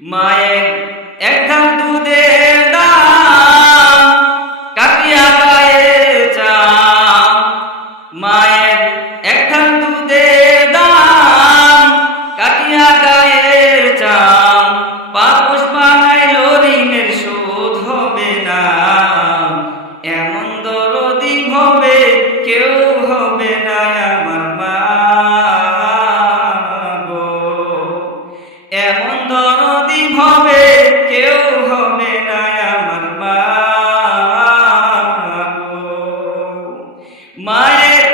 মায়ের এক ধান দুধের দাম কাটিয়া গায়ের চাম। মায়ের এক ধান দুধের দাম কাটিয়া গায়ের চাম। পাপোশ বানাইল ঋণের শোধ হবে না। এমন দরদি হবে কেউ হবে না আমার মা গো। এমন দরদি হবে কেউ হবে না আমার মা গো। মায়ের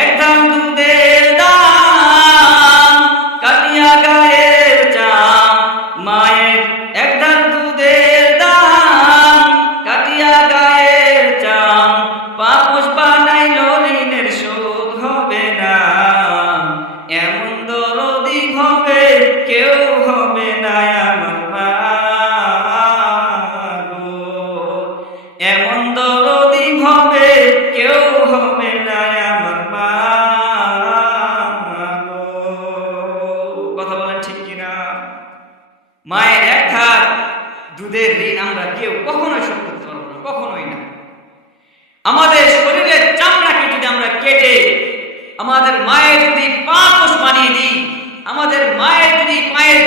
এক ধান দুধের দাম কাটিয়া গায়ের চাম। মায়ের এক ধান দুধের দাম কাটিয়া গায়ের চাম। পাপোশ বানাইল ঋণের শোধ হবে না। এমন দরদি হবে কেউ হবে না আমার মা গো। এমন দরদি হবে কেউ হবে না আমার মা গো। কথা বলেন ঠিক কিনা? মায়ের এক ধার দুধের ঋণ আমরা কেউ কখনোই শোধ করতে পারবো না, কখনোই না। আমাদের শরীরের চামড়াকে যদি আমরা কেটে আমাদের মায়ের যদি পাপোশ বানিয়ে দিই, আমাদের মায়ের যদি পায়ের